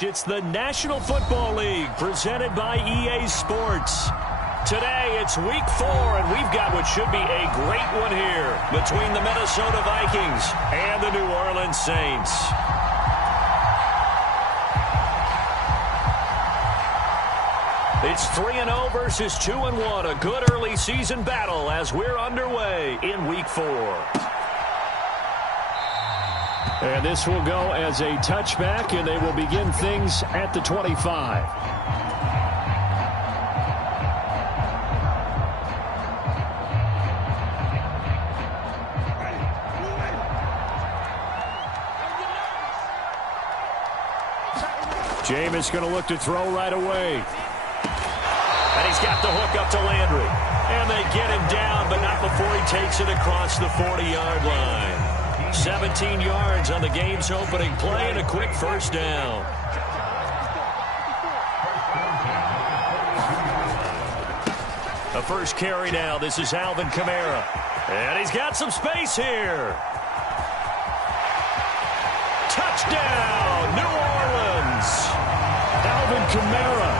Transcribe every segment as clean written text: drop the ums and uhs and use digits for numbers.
It's the National Football League presented by EA Sports. Today it's week 4, and we've got what should be a great one here between the Minnesota Vikings and the New Orleans Saints. It's 3-0 versus 2-1, a good early season battle as we're underway in week 4. And this will go as a touchback, and they will begin things at the 25. Jameis going to look to throw right away. And he's got the hook up to Landry. And they get him down, but not before he takes it across the 40-yard line. 17 yards on the game's opening play and a quick first down. The first carry now. This is Alvin Kamara. And he's got some space here. Touchdown, New Orleans. Alvin Kamara,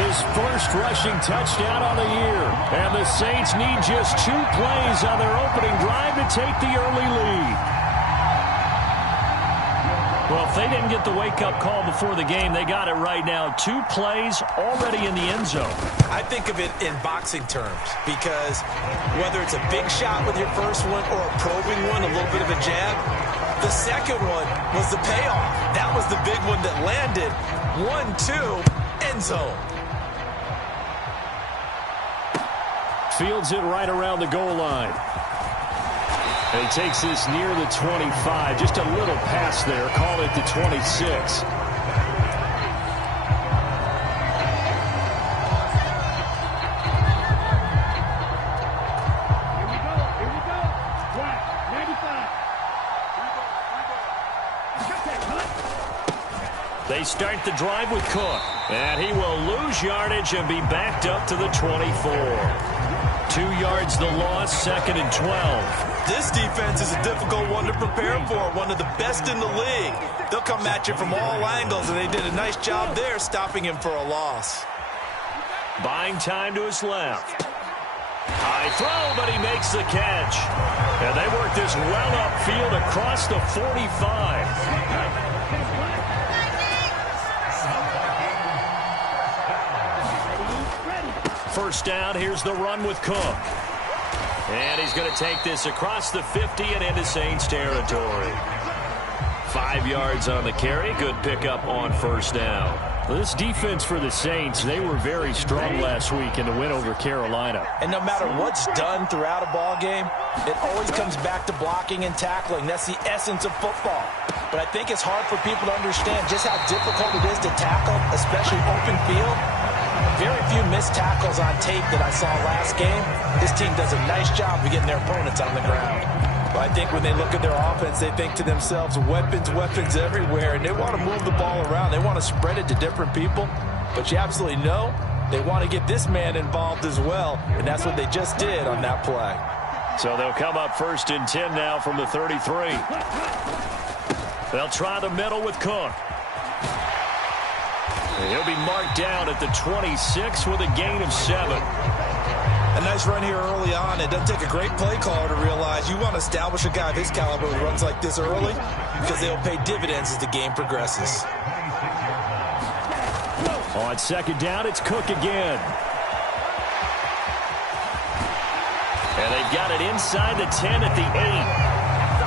his first rushing touchdown on the year. And the Saints need just 2 plays on their opening drive to take the early lead. Well, if they didn't get the wake-up call before the game, they got it right now. 2 plays already in the end zone. I think of it in boxing terms because whether it's a big shot with your first one or a probing one, a little bit of a jab, the second one was the payoff. That was the big one that landed. 1-2, end zone. Fields it right around the goal line. And he takes this near the 25. Just a little pass there. Call it the 26. They start the drive with Cook. And he will lose yardage and be backed up to the 24. 2 yards the loss, 2nd and 12. This defense is a difficult one to prepare for, one of the best in the league. They'll come at you from all angles, and they did a nice job there stopping him for a loss. Buying time to his left. High throw, but he makes the catch. And they work this well upfield across the 45. First down, here's the run with Cook. And he's going to take this across the 50 and into Saints territory. 5 yards on the carry. Good pickup on first down. Well, this defense for the Saints, they were very strong last week in the win over Carolina. And no matter what's done throughout a ball game, it always comes back to blocking and tackling. That's the essence of football. But I think it's hard for people to understand just how difficult it is to tackle, especially open field. Very few missed tackles on tape that I saw last game. This team does a nice job of getting their opponents on the ground. But I think when they look at their offense, they think to themselves, weapons everywhere, and they want to move the ball around. They want to spread it to different people. But you absolutely know they want to get this man involved as well, and that's what they just did on that play. So they'll come up 1st and 10 now from the 33. They'll try the middle with Cook. He'll be marked down at the 26 with a gain of 7. A nice run here early on. It doesn't take a great play caller to realize you want to establish a guy of his caliber who runs like this early because they'll pay dividends as the game progresses. On 2nd down, it's Cook again. And they've got it inside the 10 at the 8.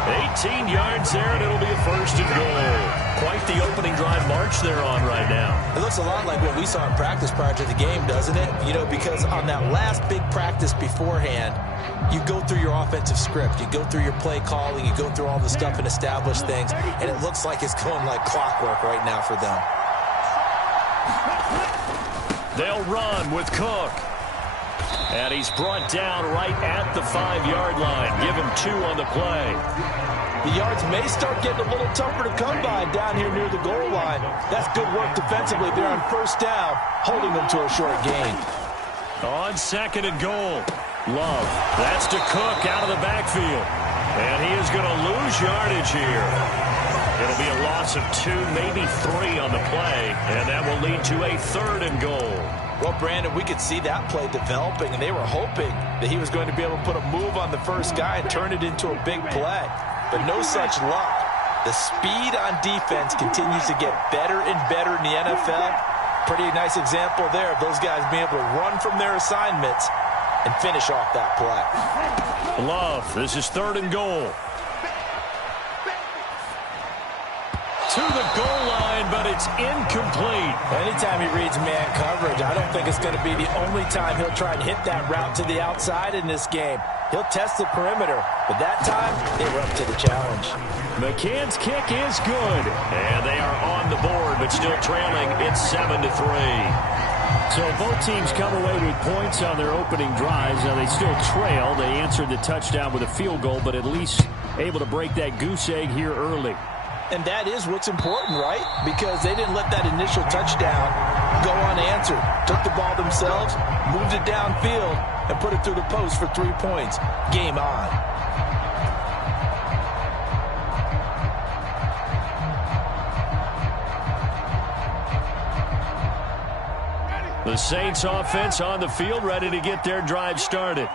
18 yards there, and it'll be a 1st and goal. Quite the opening drive march they're on right now. It looks a lot like what we saw in practice prior to the game, doesn't it? You know, because on that last big practice beforehand, you go through your offensive script. You go through your play calling. You go through all the stuff and establish things. And it looks like it's going like clockwork right now for them. They'll run with Cook. And he's brought down right at the 5-yard line. Give him 2 on the play. The yards may start getting a little tougher to come by down here near the goal line. That's good work defensively there on first down, holding them to a short gain. On 2nd and goal. Love. That's to Cook out of the backfield. And he is going to lose yardage here. It'll be a loss loss of 2, maybe 3 on the play, and that will lead to a 3rd and goal. Well, Brandon, we could see that play developing, and they were hoping that he was going to be able to put a move on the first guy and turn it into a big play. But no such luck. The speed on defense continues to get better and better in the NFL. Pretty nice example there of those guys being able to run from their assignments and finish off that play. Love, this is 3rd and goal. To the goal line, but it's incomplete. Anytime he reads man coverage, I don't think it's going to be the only time he'll try and hit that route to the outside in this game. He'll test the perimeter, but that time they were up to the challenge. McCann's kick is good. And they are on the board, but still trailing. It's 7-3. So both teams come away with points on their opening drives. Now they still trail. They answered the touchdown with a field goal, but at least able to break that goose egg here early. And that is what's important, right? Because they didn't let that initial touchdown go unanswered. Took the ball themselves, moved it downfield, and put it through the post for 3 points. Game on. The Saints offense on the field, ready to get their drive started.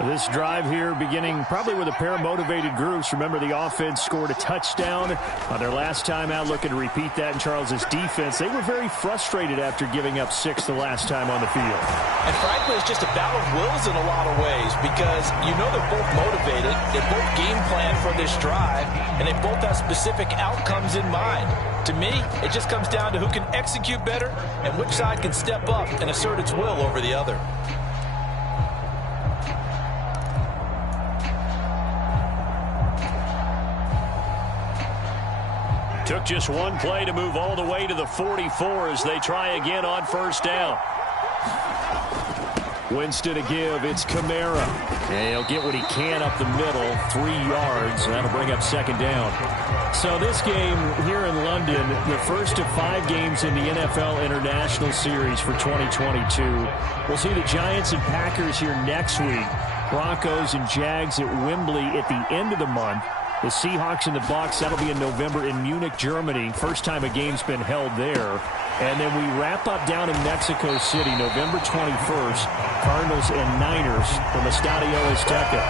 This drive here beginning probably with a pair of motivated groups. Remember, the offense scored a touchdown on their last time out, looking to repeat that in Charles's defense. They were very frustrated after giving up 6 the last time on the field. And frankly, it's just a battle of wills in a lot of ways because you know they're both motivated, they both game plan for this drive, and they both have specific outcomes in mind. To me, it just comes down to who can execute better and which side can step up and assert its will over the other. Took just one play to move all the way to the 44 as they try again on 1st down. Winston to give. It's Kamara. And he'll get what he can up the middle. 3 yards. That'll bring up 2nd down. So this game here in London, the first of 5 games in the NFL International Series for 2022. We'll see the Giants and Packers here next week. Broncos and Jags at Wembley at the end of the month. The Seahawks and the Bucs, that'll be in November in Munich, Germany. First time a game's been held there. And then we wrap up down in Mexico City, November 21st. Cardinals and Niners from Estadio Azteca.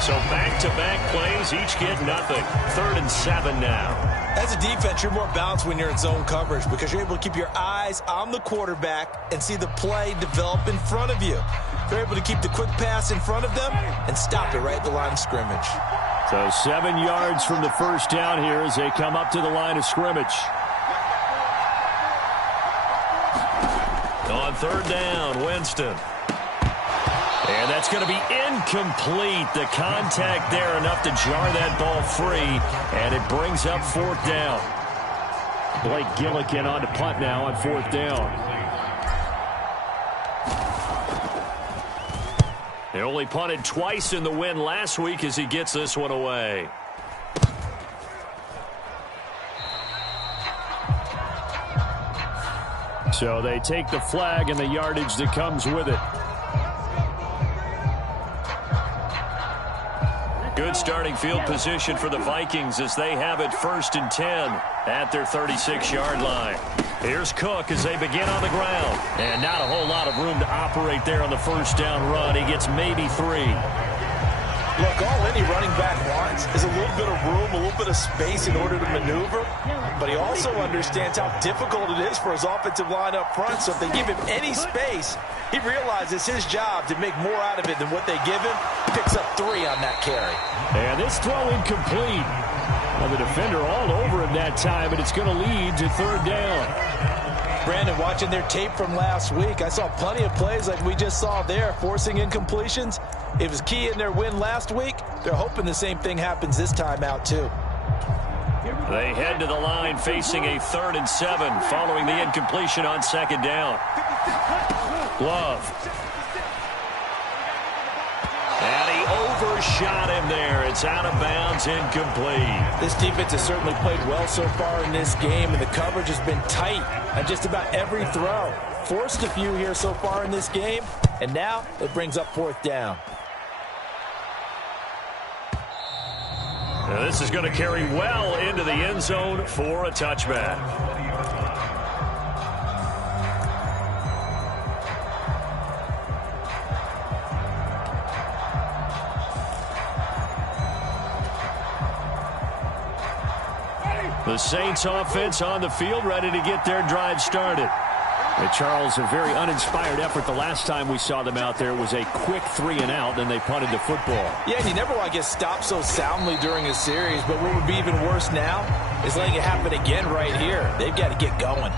So back-to-back plays, each get nothing. 3rd and 7 now. As a defense, you're more balanced when you're in zone coverage because you're able to keep your eyes on the quarterback and see the play develop in front of you. They're able to keep the quick pass in front of them and stop it right at the line of scrimmage. So 7 yards from the first down here as they come up to the line of scrimmage. On 3rd down, Winston. And that's going to be incomplete. The contact there enough to jar that ball free, and it brings up 4th down. Blake Gillikin on to punt now on 4th down. They only punted twice in the win last week as he gets this one away. So they take the flag and the yardage that comes with it. Good starting field position for the Vikings as they have it 1st and 10 at their 36-yard line. Here's Cook as they begin on the ground. And not a whole lot of room to operate there on the 1st down run. He gets maybe 3. Look, all any running back wants is a little bit of room, a little bit of space in order to maneuver. But he also understands how difficult it is for his offensive line up front. So if they give him any space, he realizes it's his job to make more out of it than what they give him. Picks up 3 on that carry. And this throw incomplete. Well, the defender all over him that time, and it's going to lead to 3rd down. Brandon, watching their tape from last week, I saw plenty of plays like we just saw there, forcing incompletions. It was key in their win last week. They're hoping the same thing happens this time out, too. They head to the line facing a 3rd and 7 following the incompletion on 2nd down. Love. And he overshot him there. It's out of bounds, incomplete. This defense has certainly played well so far in this game, and the coverage has been tight on just about every throw. Forced a few here so far in this game, and now it brings up 4th down. And this is going to carry well into the end zone for a touchback. The Saints offense on the field, ready to get their drive started. And Charles, a very uninspired effort. The last time we saw them out there was a quick 3-and-out, then they punted the football. Yeah, and you never want to get stopped so soundly during a series, but what would be even worse now is letting it happen again right here. They've got to get going.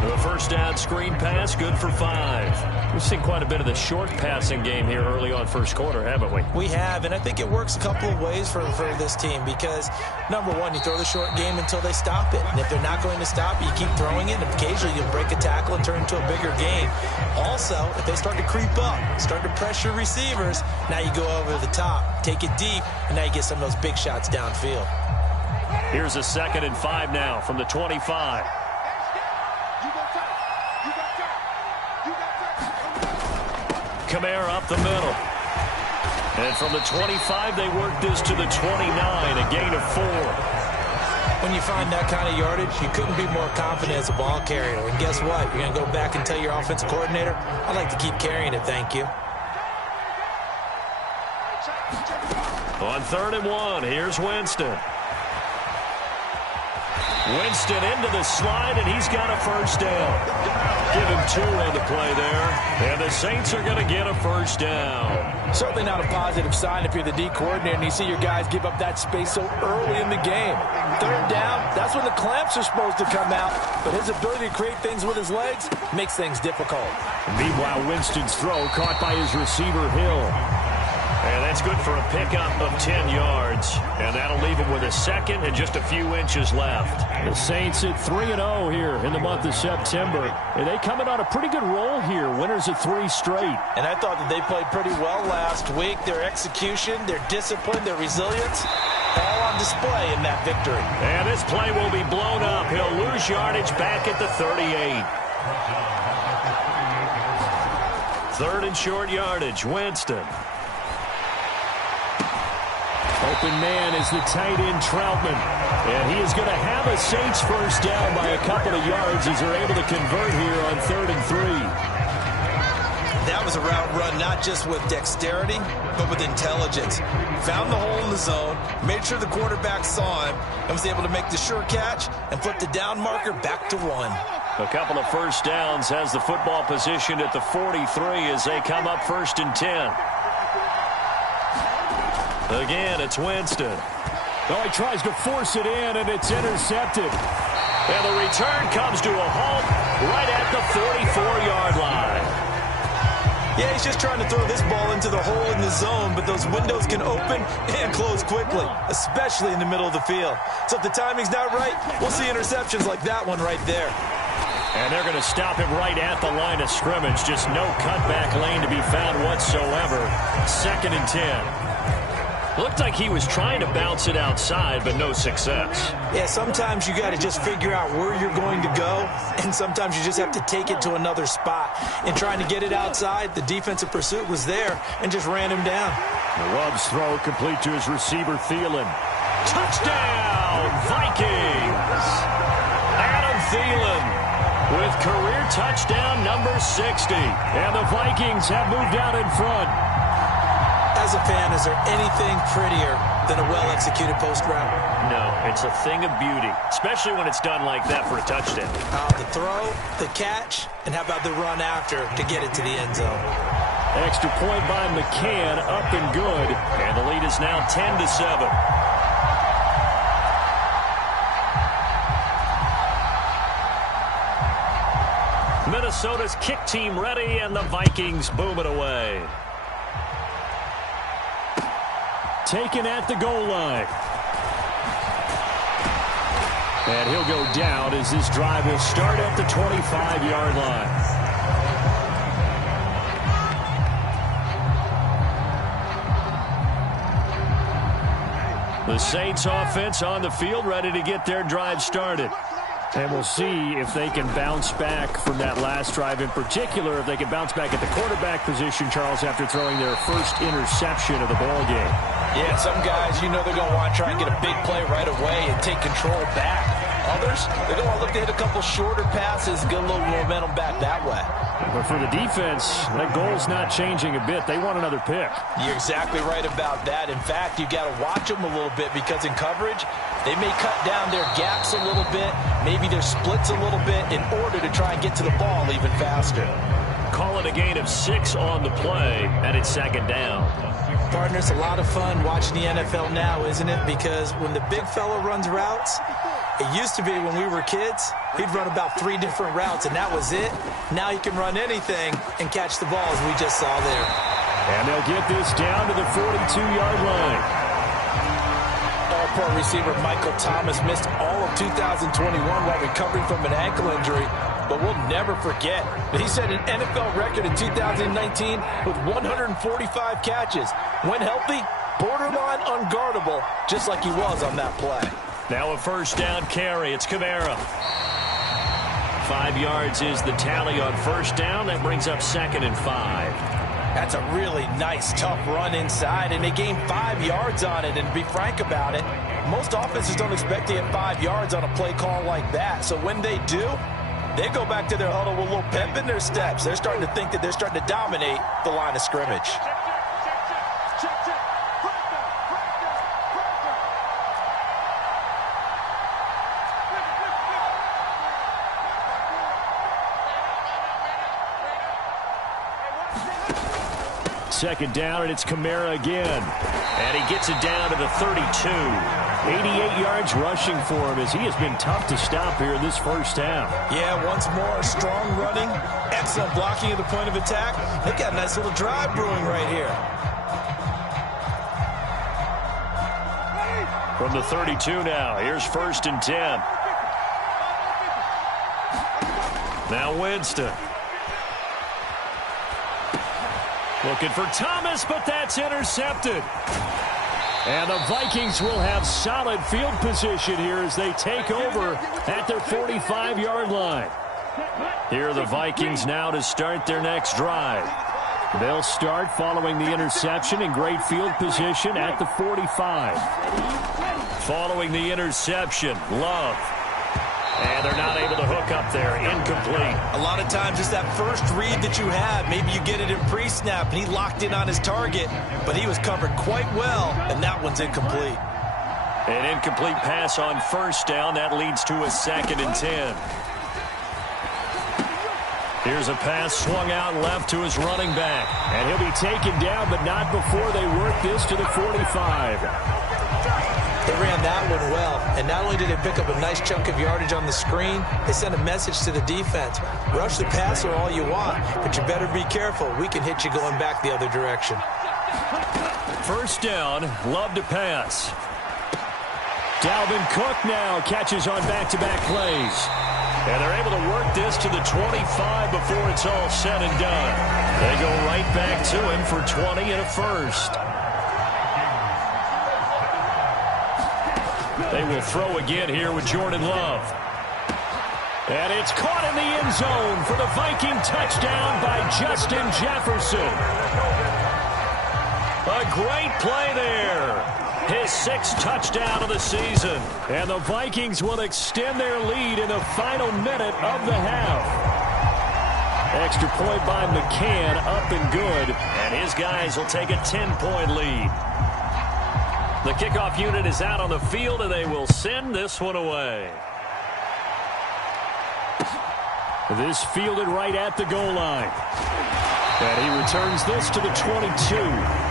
The first down screen pass, good for 5. We've seen quite a bit of the short passing game here early on first quarter, haven't we? We have, and I think it works a couple of ways for this team because, number one, you throw the short game until they stop it. And if they're not going to stop it, you keep throwing it, and occasionally you'll break a tackle and turn it into a bigger game. Also, if they start to creep up, start to pressure receivers, now you go over the top, take it deep, and now you get some of those big shots downfield. Here's a 2nd and 5 now from the 25. Kamara up the middle. And from the 25, they work this to the 29, a gain of 4. When you find that kind of yardage, you couldn't be more confident as a ball carrier. And guess what? You're going to go back and tell your offensive coordinator, I'd like to keep carrying it, thank you. On 3rd and 1, here's Winston. Winston into the slide, and he's got a first down. Give him 2 on the play there. And the Saints are going to get a first down. Certainly not a positive sign if you're the D coordinator and you see your guys give up that space so early in the game. 3rd down, that's when the clamps are supposed to come out. But his ability to create things with his legs makes things difficult. Meanwhile, Winston's throw caught by his receiver, Hill. And that's good for a pickup of 10 yards. And that'll leave him with a 2nd and just a few inches left. The Saints at 3-0 here in the month of September. And they coming on a pretty good roll here. Winners of 3 straight. And I thought that they played pretty well last week. Their execution, their discipline, their resilience, all on display in that victory. And this play will be blown up. He'll lose yardage back at the 38. 3rd and short yardage, Winston. Open man is the tight end, Troutman. And he is going to have a Saints first down by a couple of yards as they're able to convert here on 3rd and 3. That was a route run not just with dexterity, but with intelligence. Found the hole in the zone, made sure the quarterback saw him, and was able to make the sure catch and flip the down marker back to 1. A couple of first downs, has the football positioned at the 43 as they come up 1st and 10. Again, it's Winston. Oh, he tries to force it in, and it's intercepted. And the return comes to a halt right at the 44-yard line. Yeah, he's just trying to throw this ball into the hole in the zone, but those windows can open and close quickly, especially in the middle of the field. So if the timing's not right, we'll see interceptions like that one right there. And they're going to stop him right at the line of scrimmage. Just no cutback lane to be found whatsoever. 2nd and 10. Looked like he was trying to bounce it outside, but no success. Yeah, sometimes you got to just figure out where you're going to go, and sometimes you just have to take it to another spot. In trying to get it outside, the defensive pursuit was there and just ran him down. The Love's throw complete to his receiver, Thielen. Touchdown, Vikings! Adam Thielen with career touchdown number 60. And the Vikings have moved out in front. As a fan, is there anything prettier than a well-executed post route? No, it's a thing of beauty, especially when it's done like that for a touchdown. The throw, the catch, and how about the run after to get it to the end zone? Extra point by McCann, up and good. And the lead is now 10-7. Minnesota's kick team ready, and the Vikings boom it away. Taken at the goal line. And he'll go down as this drive will start at the 25-yard line. The Saints offense on the field, ready to get their drive started. And we'll see if they can bounce back from that last drive, in particular, if they can bounce back at the quarterback position, Charles, after throwing their first interception of the ball game. Yeah, some guys, they're going to want to try and get a big play right away and take control back. Others, they're going to look to hit a couple shorter passes, get a little momentum back that way. But for the defense, that goal's not changing a bit. They want another pick. You're exactly right about that. In fact, you got to watch them a little bit because in coverage, they may cut down their gaps a little bit, maybe their splits a little bit in order to try and get to the ball even faster. Call it a gain of 6 on the play, and it's second down. Partner, it's a lot of fun watching the NFL now, isn't it? Because when the big fella runs routes, it used to be when we were kids, he'd run about 3 different routes, and that was it. Now he can run anything and catch the ball, as we just saw there. And they'll get this down to the 42-yard line. All-pro receiver Michael Thomas missed all of 2021 while recovering from an ankle injury. But we'll never forget that he set an NFL record in 2019 with 145 catches. When healthy, borderline unguardable, just like he was on that play. Now a first down carry. It's Kamara. 5 yards is the tally on first down. That brings up 2nd and 5. That's a really nice, tough run inside, and they gained 5 yards on it. And to be frank about it, most offenses don't expect to get 5 yards on a play call like that. So when they do, they go back to their huddle with a little pep in their steps. They're starting to think that they're starting to dominate the line of scrimmage. Second down, and it's Kamara again. And he gets it down to the 32. 88 yards rushing for him as he has been tough to stop here in this first half. Yeah, once more, strong running, excellent blocking at the point of attack. They've got a nice little drive brewing right here. From the 32 now, here's 1st and 10. Now Winston. Looking for Thomas, but that's intercepted. And the Vikings will have solid field position here as they take over at their 45-yard line. Here are the Vikings now to start their next drive. They'll start following the interception in great field position at the 45. Following the interception, Love. And they're not able to hook up there. Incomplete. A lot of times it's that first read that you have. Maybe you get it in pre-snap, and he locked in on his target, but he was covered quite well, and that one's incomplete. An incomplete pass on first down. That leads to a 2nd and 10. Here's a pass swung out left to his running back. And he'll be taken down, but not before they work this to the 45. They ran that one well, and not only did they pick up a nice chunk of yardage on the screen, they sent a message to the defense. Rush the passer all you want, but you better be careful. We can hit you going back the other direction. First down, Love to pass. Dalvin Cook now catches on back-to-back plays. And they're able to work this to the 25 before it's all said and done. They go right back to him for 20 and a first. They will throw again here with Jordan Love. And it's caught in the end zone for the Viking touchdown by Justin Jefferson. A great play there. His 6th touchdown of the season. And the Vikings will extend their lead in the final minute of the half. Extra point by McCann, up and good. And his guys will take a 10-point lead. The kickoff unit is out on the field, and they will send this one away. This fielded right at the goal line. And he returns this to the 22.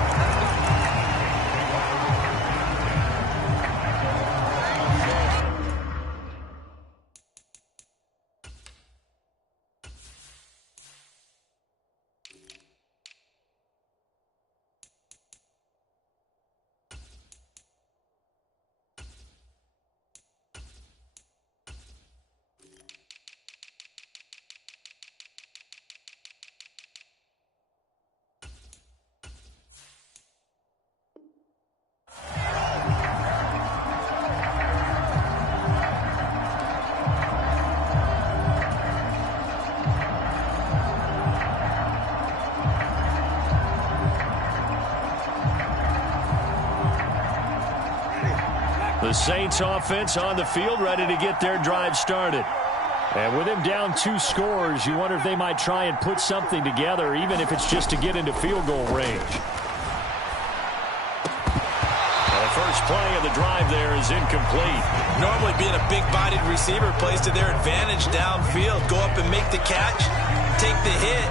The Saints offense on the field, ready to get their drive started. And with him down 2 scores, you wonder if they might try and put something together, even if it's just to get into field goal range. And the first play of the drive there is incomplete. Normally being a big-bodied receiver plays to their advantage downfield. Go up and make the catch, take the hit,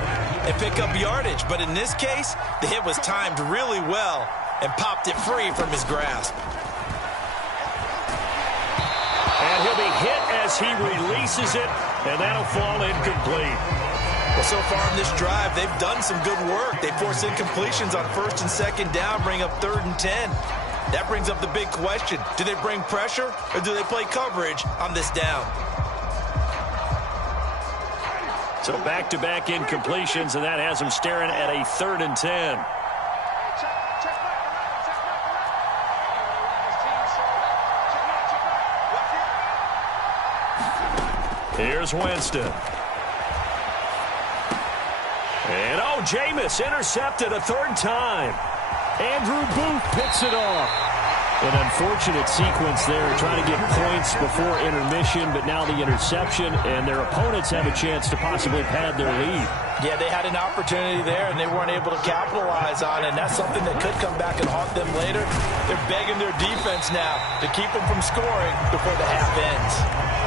and pick up yardage. But in this case, the hit was timed really well and popped it free from his grasp. And he'll be hit as he releases it, and that'll fall incomplete. Well, so far in this drive, they've done some good work. They force incompletions on 1st and 2nd down, bring up 3rd and 10. That brings up the big question. Do they bring pressure, or do they play coverage on this down? So back-to-back incompletions, and that has them staring at a 3rd and 10. Here's Winston. And, oh, Jameis intercepted a 3rd time. Andrew Booth picks it off. An unfortunate sequence there, trying to get points before intermission, but now the interception, and their opponents have a chance to possibly pad their lead. Yeah, they had an opportunity there, and they weren't able to capitalize on it, and that's something that could come back and haunt them later. They're begging their defense now to keep them from scoring before the half ends.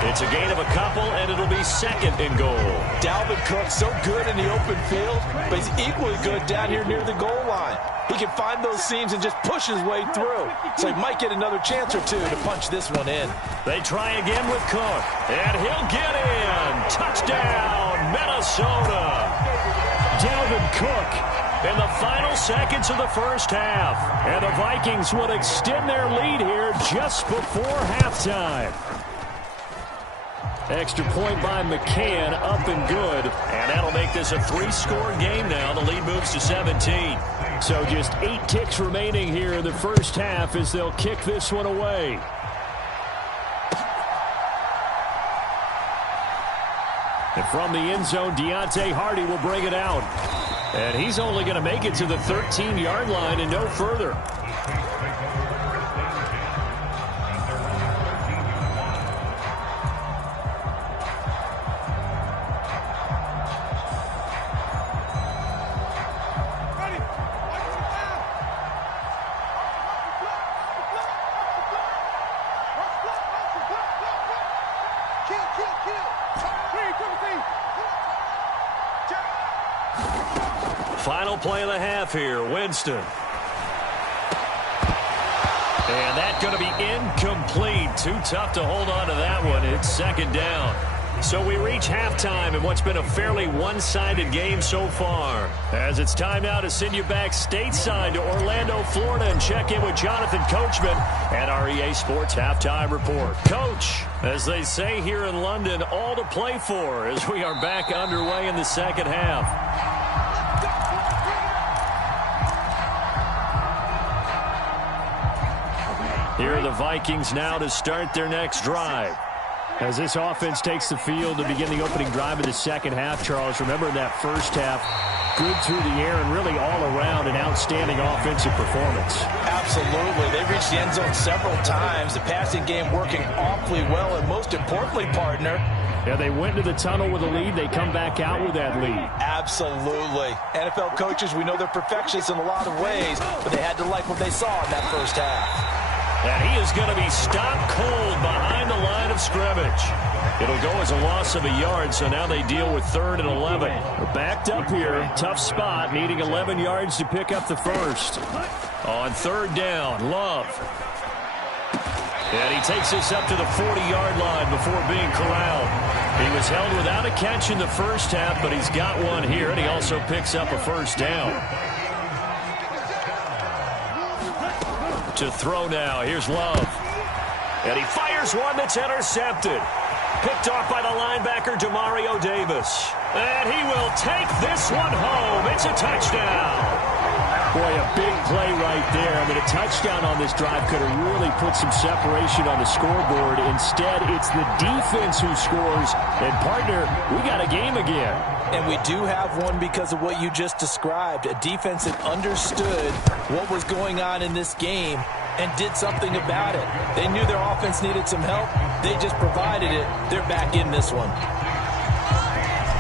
It's a gain of a couple, and it'll be 2nd and goal. Dalvin Cook, so good in the open field, but he's equally good down here near the goal line. He can find those seams and just push his way through. So he might get another chance or two to punch this one in. They try again with Cook, and he'll get in. Touchdown, Minnesota. Dalvin Cook in the final seconds of the first half. And the Vikings would extend their lead here just before halftime. Extra point by McCann, up and good. And that'll make this a 3-score game now. The lead moves to 17. So just 8 ticks remaining here in the first half as they'll kick this one away. And from the end zone, Deontay Hardy will bring it out. And he's only going to make it to the 13-yard line and no further. Final play of the half here, Winston. And that's going to be incomplete. Too tough to hold on to that one. It's 2nd down. So we reach halftime in what's been a fairly one-sided game so far. As it's time now to send you back stateside to Orlando, Florida, and check in with Jonathan Coachman at our EA Sports Halftime Report. Coach, as they say here in London, all to play for as we are back underway in the second half. Here are the Vikings now to start their next drive. As this offense takes the field to begin the opening drive of the second half, Charles, remember in that first half, good through the air and really all around an outstanding offensive performance. Absolutely. They reached the end zone several times. The passing game working awfully well, and most importantly, partner, yeah, they went to the tunnel with a lead. They come back out with that lead. Absolutely. NFL coaches, we know they're perfectionists in a lot of ways, but they had to like what they saw in that first half. And he is going to be stopped cold behind the line of scrimmage. It'll go as a loss of a yard, so now they deal with 3rd and 11. We're backed up here. Tough spot, needing 11 yards to pick up the first. On 3rd down, Love. And he takes this up to the 40-yard line before being corralled. He was held without a catch in the first half, but he's got one here, and he also picks up a 1st down. To throw now. Here's Love. And he fires one that's intercepted. Picked off by the linebacker, Demario Davis. And he will take this one home. It's a touchdown. Boy, a big play right there. I mean, a touchdown on this drive could have really put some separation on the scoreboard. Instead, it's the defense who scores. And, partner, we got a game again. And we do have one because of what you just described. A defense that understood what was going on in this game and did something about it. They knew their offense needed some help. They just provided it. They're back in this one.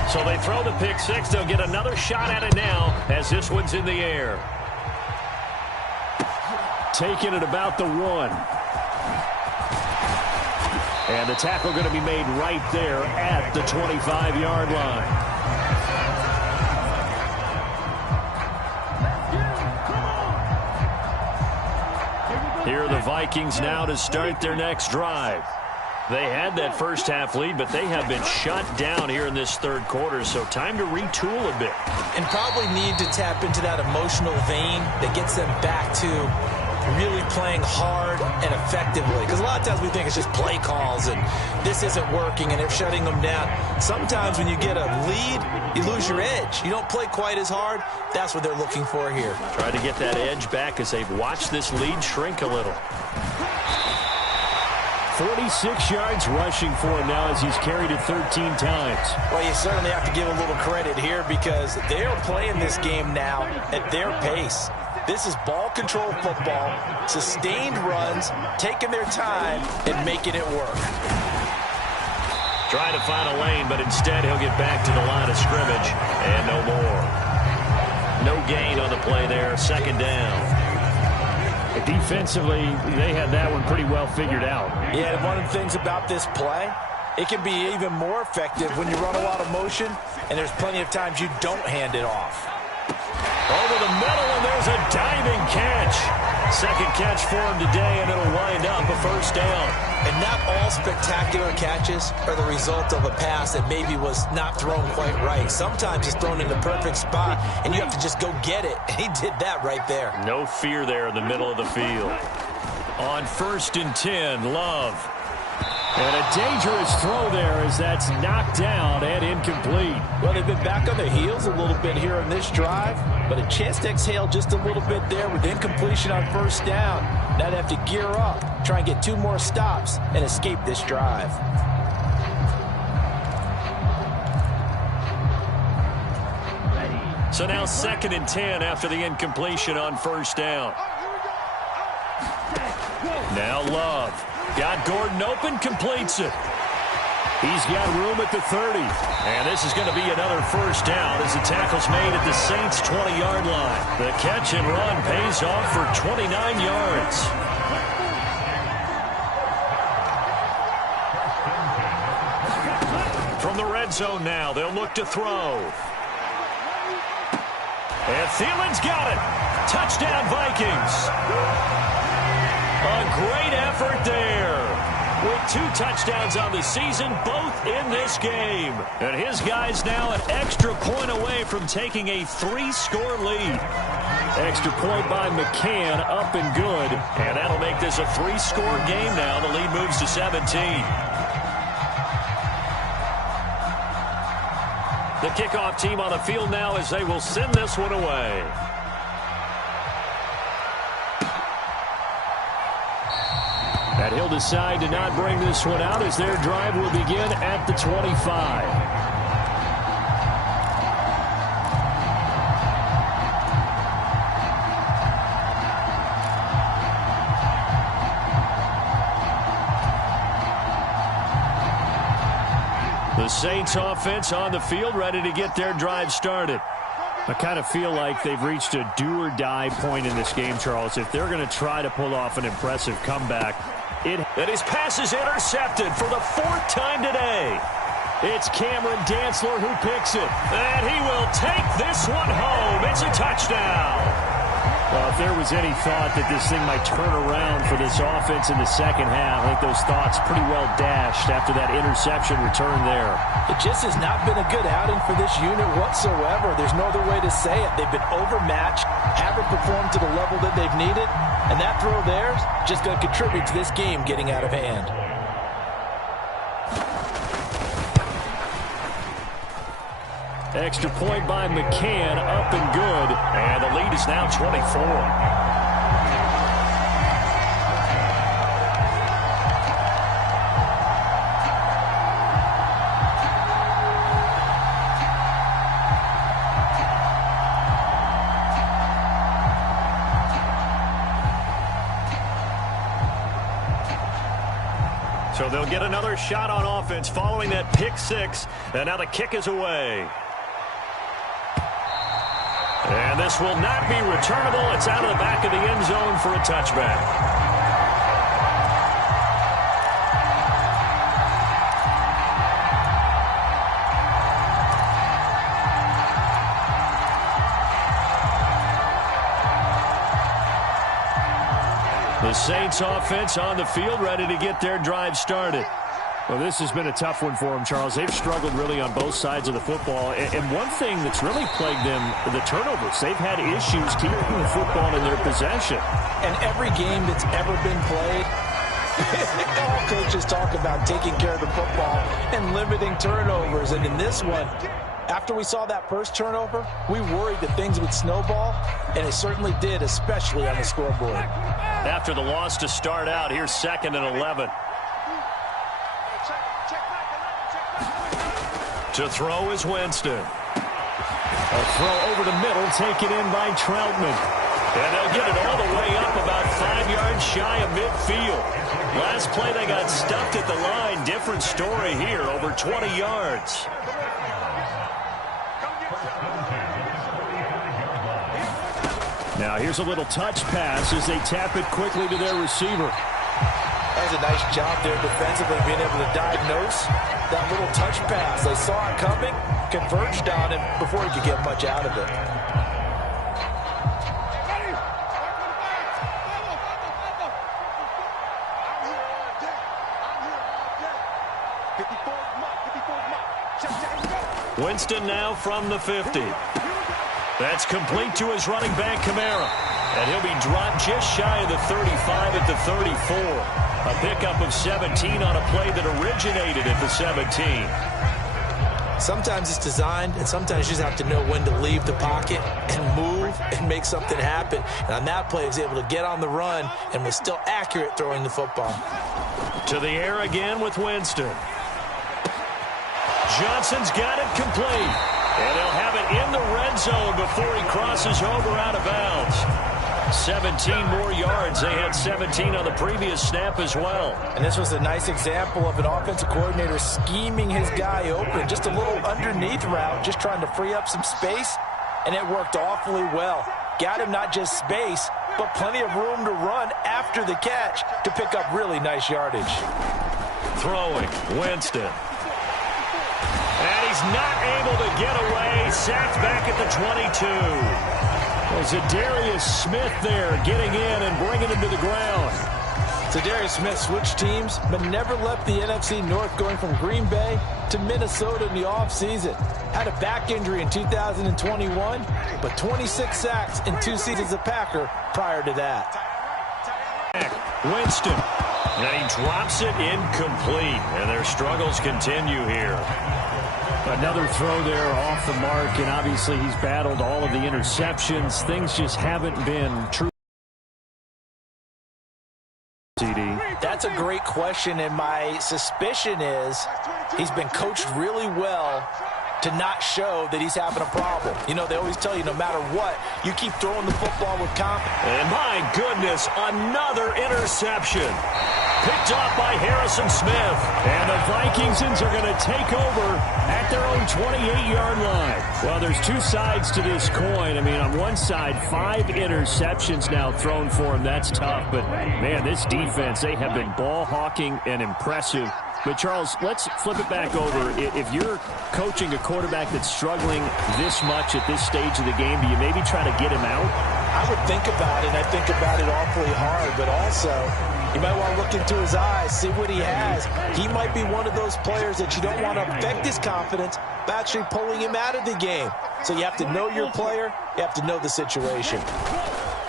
So they throw the pick six. They'll get another shot at it now as this one's in the air. Taking it about the 1. And the tackle going to be made right there at the 25-yard line. Here are the Vikings now to start their next drive. They had that first half lead, but they have been shut down here in this third quarter, so time to retool a bit. And probably need to tap into that emotional vein that gets them back to really playing hard and effectively. Because a lot of times we think it's just play calls and this isn't working and they're shutting them down. Sometimes when you get a lead, you lose your edge. You don't play quite as hard. That's what they're looking for here. Try to get that edge back as they've watched this lead shrink a little. 46 yards rushing for him now as he's carried it 13 times. Well, you certainly have to give a little credit here because they are playing this game now at their pace. This is ball control football, sustained runs, taking their time and making it work. Trying to find a lane, but instead he'll get back to the line of scrimmage and no more. No gain on the play there, second down. Defensively, they had that one pretty well figured out. Yeah, one of the things about this play, it can be even more effective when you run a lot of motion, and there's plenty of times you don't hand it off. Over the middle, and there's a diving catch. Second catch for him today, and it'll wind up a first down. And not all spectacular catches are the result of a pass that maybe was not thrown quite right. Sometimes it's thrown in the perfect spot, and you have to just go get it. And he did that right there. No fear there in the middle of the field. On 1st and 10, Love. And a dangerous throw there as that's knocked down and incomplete. Well, they've been back on their heels a little bit here on this drive, but a chance to exhale just a little bit there with incompletion on first down. Now they have to gear up, try and get 2 more stops, and escape this drive. So now 2nd and 10 after the incompletion on first down. Now Love. Got Gordon open, completes it. He's got room at the 30. And this is going to be another first down as the tackle's made at the Saints' 20-yard line. The catch and run pays off for 29 yards. From the red zone now, they'll look to throw. And Thielen's got it. Touchdown, Vikings. A great effort there. With 2 touchdowns on the season, both in this game. And his guys now an extra point away from taking a 3-score lead. Extra point by McCann, up and good. And that'll make this a 3-score game now. The lead moves to 17. The kickoff team on the field now as they will send this one away. And he'll decide to not bring this one out as their drive will begin at the 25. The Saints offense on the field, ready to get their drive started. I kind of feel like they've reached a do-or-die point in this game, Charles. If they're going to try to pull off an impressive comeback, and his pass is intercepted for the 4th time today. It's Cameron Dantzler who picks it. And he will take this one home. It's a touchdown. Well, if there was any thought that this thing might turn around for this offense in the second half, I think those thoughts pretty well dashed after that interception return there. It just has not been a good outing for this unit whatsoever. There's no other way to say it. They've been overmatched, haven't performed to the level that they've needed, and that throw there is just going to contribute to this game getting out of hand. Extra point by McCann, up and good. And the lead is now 24. they'll get another shot on offense following that pick six. And now the kick is away. And this will not be returnable. It's out of the back of the end zone for a touchback. The Saints offense on the field, ready to get their drive started. Well, this has been a tough one for them, Charles. They've struggled really on both sides of the football. And one thing that's really plagued them, the turnovers. They've had issues keeping the football in their possession. And every game that's ever been played, all coaches talk about taking care of the football and limiting turnovers. And in this one, after we saw that first turnover, we worried that things would snowball, and it certainly did, especially on the scoreboard. After the loss to start out, here's 2nd and 11. To throw is Winston. A throw over the middle, taken in by Troutman. And they'll get it all the way up about 5 yards shy of midfield. Last play they got stuffed at the line. Different story here, over 20 yards. Now here's a little touch pass as they tap it quickly to their receiver. That's a nice job there defensively, being able to diagnose that little touch pass. They saw it coming, converged on it before he could get much out of it. Winston now from the 50. That's complete to his running back, Kamara. And he'll be dropped just shy of the 35 at the 34. A pickup of 17 on a play that originated at the 17. Sometimes it's designed, and sometimes you just have to know when to leave the pocket and move and make something happen. And on that play, he was able to get on the run and was still accurate throwing the football. To the air again with Winston. Johnson's got it complete. And he'll have it in the red zone before he crosses over out of bounds. 17 more yards. They had 17 on the previous snap as well. And this was a nice example of an offensive coordinator scheming his guy open. Just a little underneath route, just trying to free up some space. And it worked awfully well. Got him not just space, but plenty of room to run after the catch to pick up really nice yardage. Throwing, Winston. And he's not able to get away. Sacked back at the 22. There's Zadarius Smith there getting in and bringing him to the ground. Zadarius Smith switched teams, but never left the NFC North, going from Green Bay to Minnesota in the offseason. Had a back injury in 2021, but 26 sacks in 2 seasons of Packer prior to that. Winston. And he drops it incomplete. And their struggles continue here. Another throw there off the mark, and obviously he's battled all of the interceptions. Things just haven't been true. CD. That's a great question, and my suspicion is he's been coached really well to not show that he's having a problem. You know, they always tell you no matter what, you keep throwing the football with confidence. And my goodness, another interception. Picked off by Harrison Smith. And the Vikings are going to take over at their own 28-yard line. Well, there's two sides to this coin. I mean, on one side, 5 interceptions now thrown for him. That's tough. But, man, this defense, they have been ball hawking and impressive. But, Charles, let's flip it back over. If you're coaching a quarterback that's struggling this much at this stage of the game, do you maybe try to get him out? I would think about it, and I think about it awfully hard. But also, you might want to look into his eyes, see what he has. He might be one of those players that you don't want to affect his confidence by actually pulling him out of the game. So you have to know your player. You have to know the situation.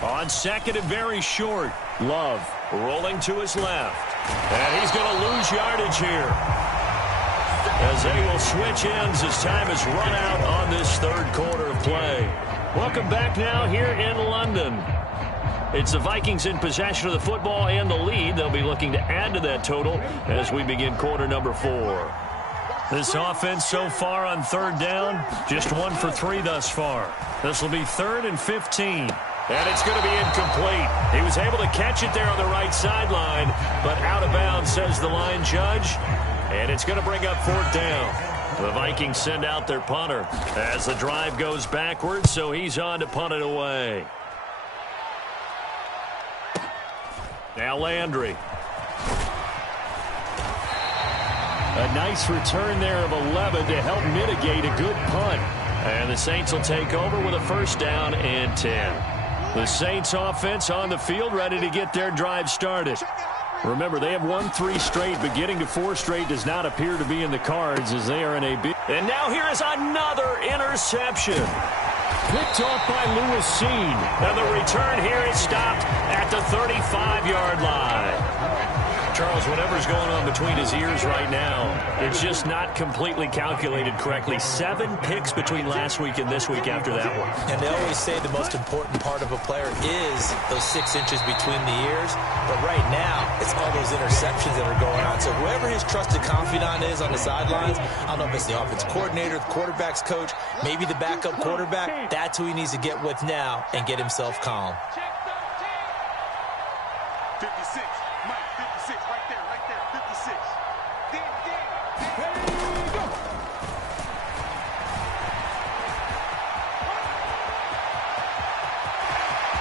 On second and very short, Love rolling to his left. And he's going to lose yardage here, as they will switch ends as time has run out on this third quarter of play. Welcome back now here in London. It's the Vikings in possession of the football and the lead. They'll be looking to add to that total as we begin quarter number 4. This offense so far on third down, just 1 for 3 thus far. This will be 3rd and 15. And it's going to be incomplete. He was able to catch it there on the right sideline, but out of bounds, says the line judge. And it's going to bring up 4th down. The Vikings send out their punter as the drive goes backwards, so he's on to punt it away. Now Landry. A nice return there of 11 to help mitigate a good punt. And the Saints will take over with a 1st down and 10. The Saints offense on the field, ready to get their drive started. Remember, they have won 3 straight, but getting to 4 straight does not appear to be in the cards as they are in a big... And now here is another interception. Picked off by Lewis Cine. And the return here is stopped at the 35-yard line. Charles, whatever's going on between his ears right now, it's just not completely calculated correctly. 7 picks between last week and this week after that one. And they always say the most important part of a player is those 6 inches between the ears. But right now, it's all those interceptions that are going on. So whoever his trusted confidant is on the sidelines, I don't know if it's the offense coordinator, the quarterback's coach, maybe the backup quarterback, that's who he needs to get with now and get himself calm. 56. Mike, 56, right there, 56.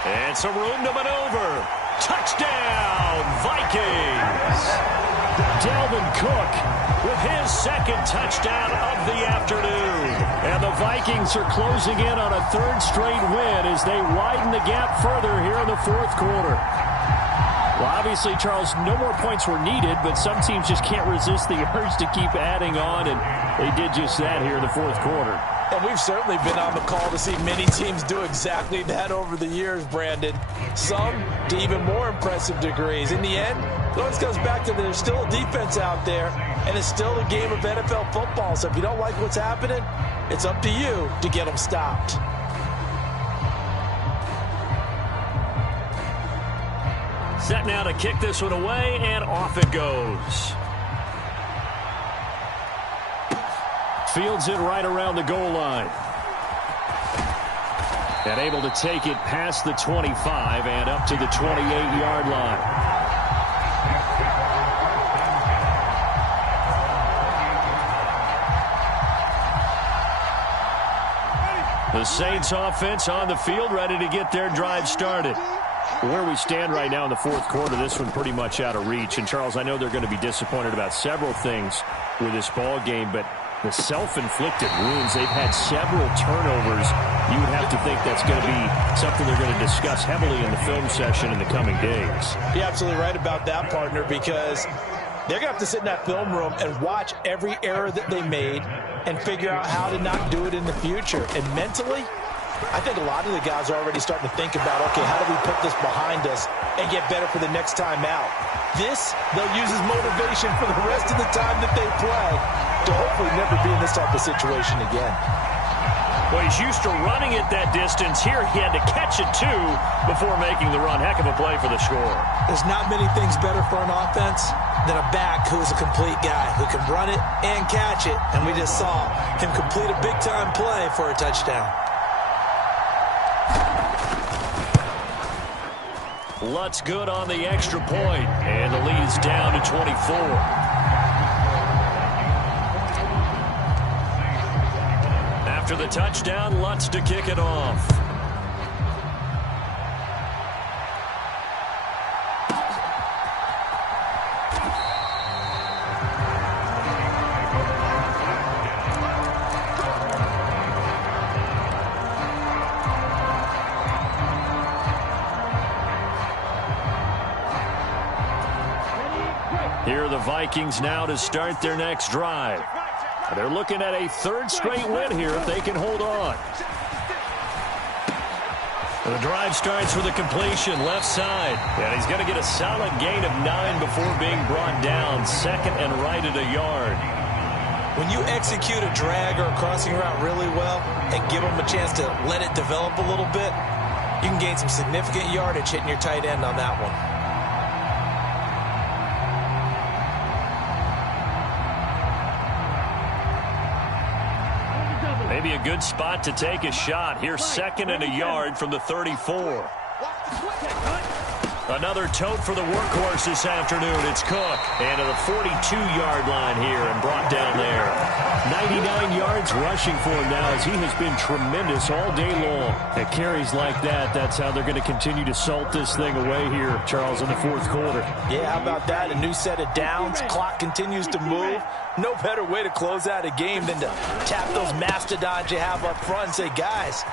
And some room to maneuver. Touchdown, Vikings! Dalvin Cook with his 2nd touchdown of the afternoon. And the Vikings are closing in on a 3rd straight win as they widen the gap further here in the 4th quarter. Well, obviously, Charles, no more points were needed, but some teams just can't resist the urge to keep adding on, and they did just that here in the 4th quarter. And we've certainly been on the call to see many teams do exactly that over the years, Brandon. Some to even more impressive degrees. In the end, it always goes back to there's still a defense out there, and it's still a game of NFL football. So if you don't like what's happening, it's up to you to get them stopped. Set now to kick this one away, and off it goes. Fields it right around the goal line. And able to take it past the 25 and up to the 28-yard line. The Saints offense on the field, ready to get their drive started. Where we stand right now in the 4th quarter, this one pretty much out of reach. And, Charles, I know they're going to be disappointed about several things with this ball game, but the self-inflicted wounds, they've had several turnovers. You would have to think that's going to be something they're going to discuss heavily in the film session in the coming days. You're absolutely right about that, partner, because they're going to have to sit in that film room and watch every error that they made and figure out how to not do it in the future. And mentally, I think a lot of the guys are already starting to think about, okay, how do we put this behind us and get better for the next time out? This, they'll use as motivation for the rest of the time that they play to hopefully never be in this type of situation again. Well, he's used to running it that distance. Here he had to catch it, too, before making the run. Heck of a play for the score. There's not many things better for an offense than a back who is a complete guy who can run it and catch it. And we just saw him complete a big-time play for a touchdown. Lutz good on the extra point, and the lead is down to 24. After the touchdown, Lutz to kick it off. Here are the Vikings now to start their next drive. They're looking at a 3rd straight win here if they can hold on. The drive starts with a completion left side. And he's going to get a solid gain of 9 before being brought down. 2nd and right at a yard. When you execute a drag or a crossing route really well and give them a chance to let it develop a little bit, you can gain some significant yardage hitting your tight end on that one. Maybe a good spot to take a shot. Here's 2nd and a yard from the 34. Another tote for the workhorse this afternoon. It's Cook. And to the 42-yard line here and brought down there. 99 yards rushing for him now as he has been tremendous all day long. At carries like that, that's how they're going to continue to salt this thing away here, Charles, in the 4th quarter. Yeah, how about that? A new set of downs. Clock continues to move. No better way to close out a game than to tap those mastodons you have up front and say, guys,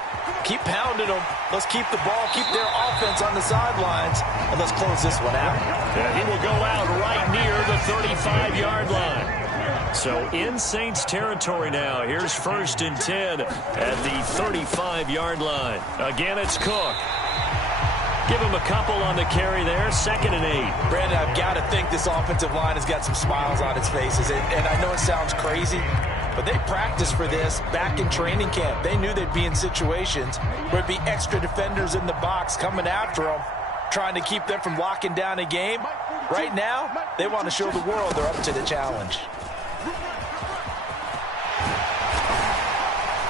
keep pounding them. Let's keep the ball, keep their offense on the sidelines, and let's close this one out. And he will go out right near the 35-yard line. So in Saints territory now. Here's 1st and 10 at the 35-yard line. Again, it's Cook. Give him a couple on the carry there. 2nd and 8. Brandon, I've got to think this offensive line has got some smiles on its faces. And I know it sounds crazy, but they practiced for this back in training camp. They knew they'd be in situations where it'd be extra defenders in the box coming after them, trying to keep them from locking down a game. Right now, they want to show the world they're up to the challenge.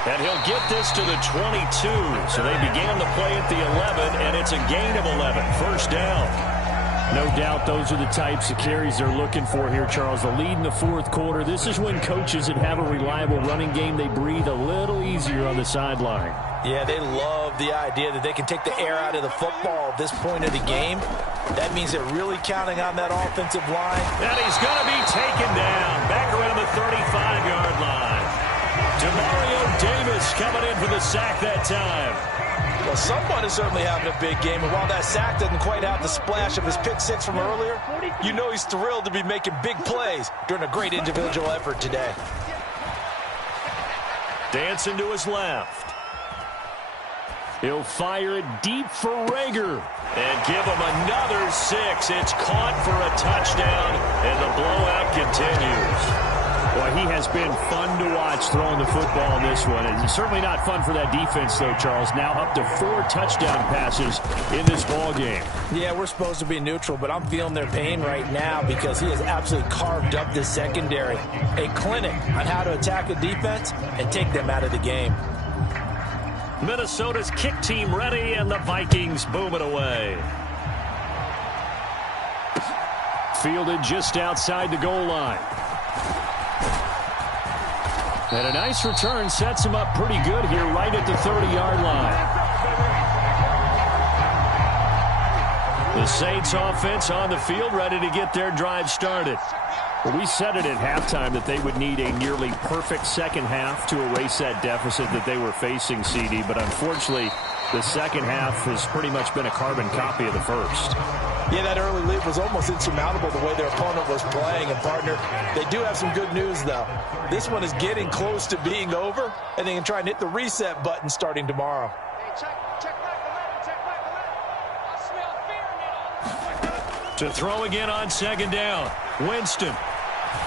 And he'll get this to the 22. So they began the play at the 11, and it's a gain of 11. 1st down. No doubt those are the types of carries they're looking for here, Charles. The lead in the 4th quarter. This is when coaches that have a reliable running game, they breathe a little easier on the sideline. Yeah, they love the idea that they can take the air out of the football at this point of the game. That means they're really counting on that offensive line. And he's going to be taken down back around the 35-yard line. Demario Davis coming in for the sack that time. Well, someone is certainly having a big game, and while that sack doesn't quite have the splash of his pick 6 from earlier, you know he's thrilled to be making big plays during a great individual effort today. Dancing to his left. He'll fire it deep for Rager. And give him another 6. It's caught for a touchdown, and the blowout continues. Boy, he has been fun to watch throwing the football in this one. And it's certainly not fun for that defense, though, Charles. Now up to 4 touchdown passes in this ball game. Yeah, we're supposed to be neutral, but I'm feeling their pain right now because he has absolutely carved up this secondary. A clinic on how to attack a defense and take them out of the game. Minnesota's kick team ready, and the Vikings boom it away. Fielded just outside the goal line. And a nice return sets him up pretty good here right at the 30-yard line. The Saints offense on the field ready to get their drive started. Well, we said it at halftime that they would need a nearly perfect second half to erase that deficit that they were facing, CD. But unfortunately, the second half has pretty much been a carbon copy of the first. Yeah, that early lead was almost insurmountable the way their opponent was playing. And, partner, they do have some good news, though. This one is getting close to being over, and they can try and hit the reset button starting tomorrow. Hey, check back To throw again on 2nd down. Winston.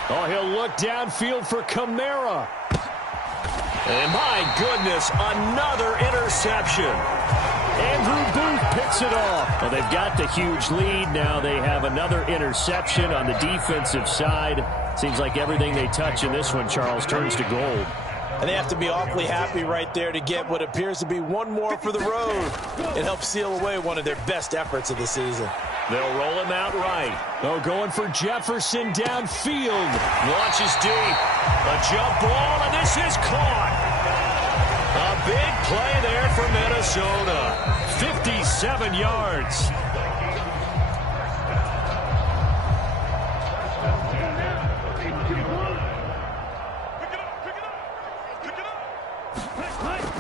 Oh, he'll look downfield for Kamara. And my goodness, another interception. Andrew Booth picks it off. Well, they've got the huge lead. Now they have another interception on the defensive side. Seems like everything they touch in this one, Charles, turns to gold. And they have to be awfully happy right there to get what appears to be one more for the road. It helps seal away one of their best efforts of the season. They'll roll him out right. Oh, going for Jefferson downfield. Launches deep. A jump ball, and this is caught. A big play there for Minnesota. 57 yards.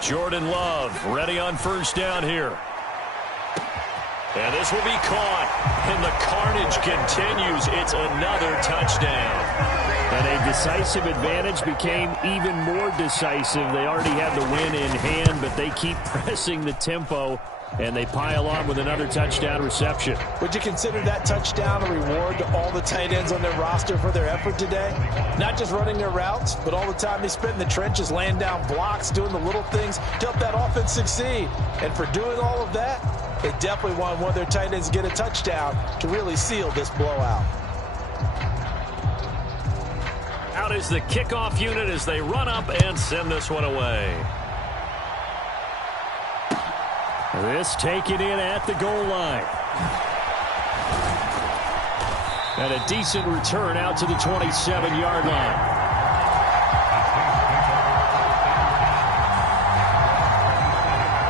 Jordan Love ready on 1st down here. And this will be caught. And the carnage continues. It's another touchdown. And a decisive advantage became even more decisive. They already had the win in hand, but they keep pressing the tempo, and they pile on with another touchdown reception. Would you consider that touchdown a reward to all the tight ends on their roster for their effort today? Not just running their routes, but all the time they spent in the trenches, laying down blocks, doing the little things to help that offense succeed. And for doing all of that, they definitely want one of their tight ends to get a touchdown to really seal this blowout. Out is the kickoff unit as they run up and send this one away. This taken in at the goal line. And a decent return out to the 27-yard line.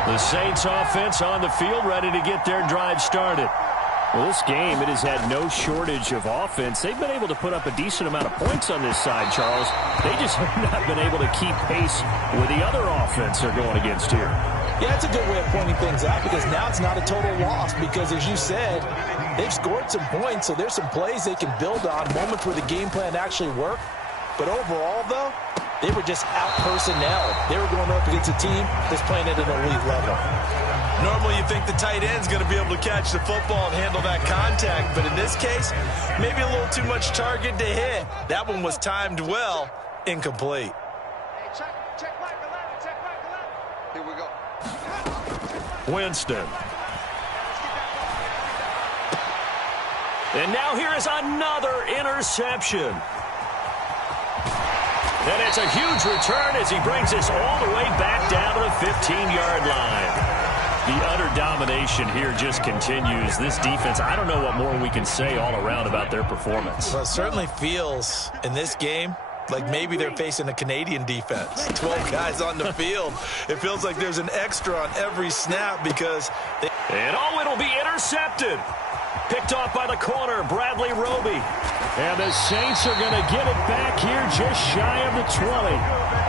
The Saints offense on the field, ready to get their drive started. Well, this game, it has had no shortage of offense. They've been able to put up a decent amount of points on this side, Charles. They just have not been able to keep pace with the other offense they're going against here. Yeah, that's a good way of pointing things out because now it's not a total loss because, as you said, they've scored some points, so there's some plays they can build on, moments where the game plan actually worked. But overall, though, they were just out-personnel. They were going up against a team that's playing at an elite level. Normally you think the tight end's going to be able to catch the football and handle that contact, but in this case, maybe a little too much target to hit. That one was timed well, incomplete. Hey, check right, check right. Here we go. Winston. And now here is another interception. And it's a huge return as he brings this all the way back down to the 15-yard line. The utter domination here just continues. This defense, I don't know what more we can say all around about their performance. Well, it certainly feels in this game like maybe they're facing a Canadian defense. 12 guys on the field. It feels like there's an extra on every snap because they... And oh, it'll be intercepted. Picked off by the corner, Bradley Roby. And the Saints are going to get it back here just shy of the 20.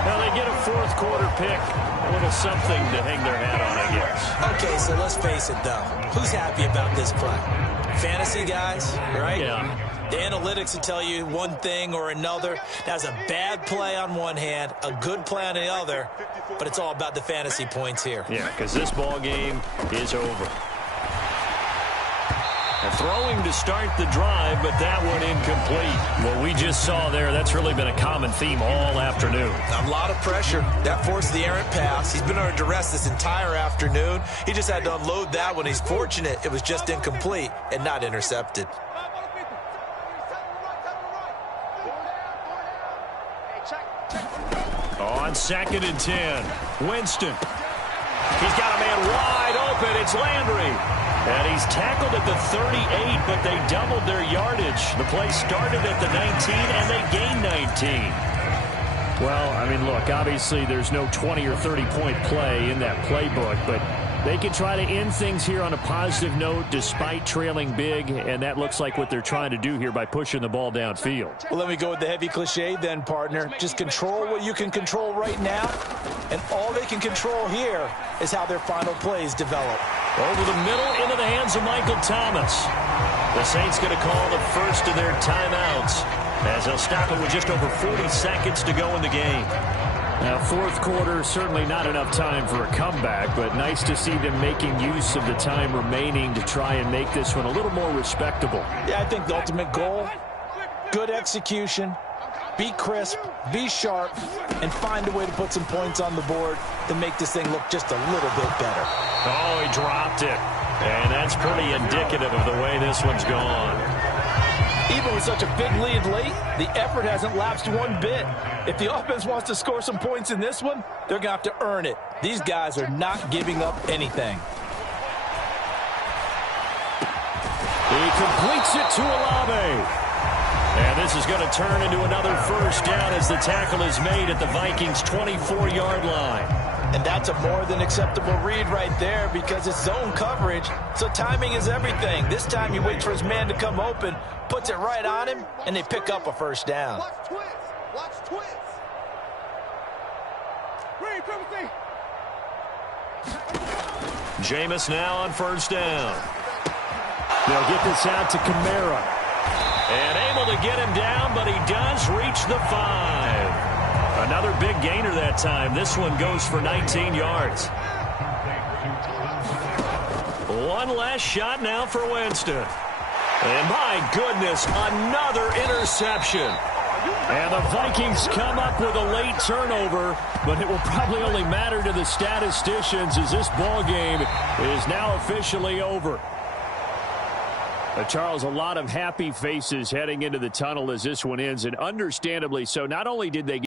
Now they get a fourth quarter pick. A little something to hang their hat on, I guess. Okay, so let's face it, though. Who's happy about this play? Fantasy guys, right? Yeah. The analytics will tell you one thing or another. That's a bad play on one hand, a good play on the other, but it's all about the fantasy points here. Yeah, because this ball game is over. Throwing to start the drive, but that one incomplete. What we just saw there, that's really been a common theme all afternoon. A lot of pressure. That forced the errant pass. He's been under duress this entire afternoon. He just had to unload that one. He's fortunate it was just incomplete and not intercepted. On 2nd and 10, Winston. He's got a man wide open. It's Landry. And he's tackled at the 38, but they doubled their yardage. The play started at the 19, and they gained 19. Well, I mean, look, obviously there's no 20 or 30-point play in that playbook, but they can try to end things here on a positive note despite trailing big, and that looks like what they're trying to do here by pushing the ball downfield. Well, let me go with the heavy cliche then, partner. Just control what you can control right now, and all they can control here is how their final plays develop. Over the middle, into the hands of Michael Thomas. The Saints going to call the first of their timeouts as they'll stop it with just over 40 seconds to go in the game. Now, fourth quarter, certainly not enough time for a comeback, but nice to see them making use of the time remaining to try and make this one a little more respectable. Yeah, I think the ultimate goal, good execution, be crisp, be sharp, and find a way to put some points on the board to make this thing look just a little bit better. Oh, he dropped it. And that's pretty indicative of the way this one's gone. Even with such a big lead late, the effort hasn't lapsed one bit. If the offense wants to score some points in this one, they're going to have to earn it. These guys are not giving up anything. He completes it to Olave. And this is going to turn into another first down as the tackle is made at the Vikings' 24-yard line. And that's a more than acceptable read right there because it's zone coverage, so timing is everything. This time he waits for his man to come open, puts it right on him, and they pick up a first down. Watch twist. Watch twist. Green, Jameis now on first down. They'll get this out to Kamara. And able to get him down, but he does reach the 5. Another big gainer that time. This one goes for 19 yards. One last shot now for Winston. And my goodness, another interception. And the Vikings come up with a late turnover, but it will probably only matter to the statisticians as this ball game is now officially over. Charles, a lot of happy faces heading into the tunnel as this one ends, and understandably so. Not only did they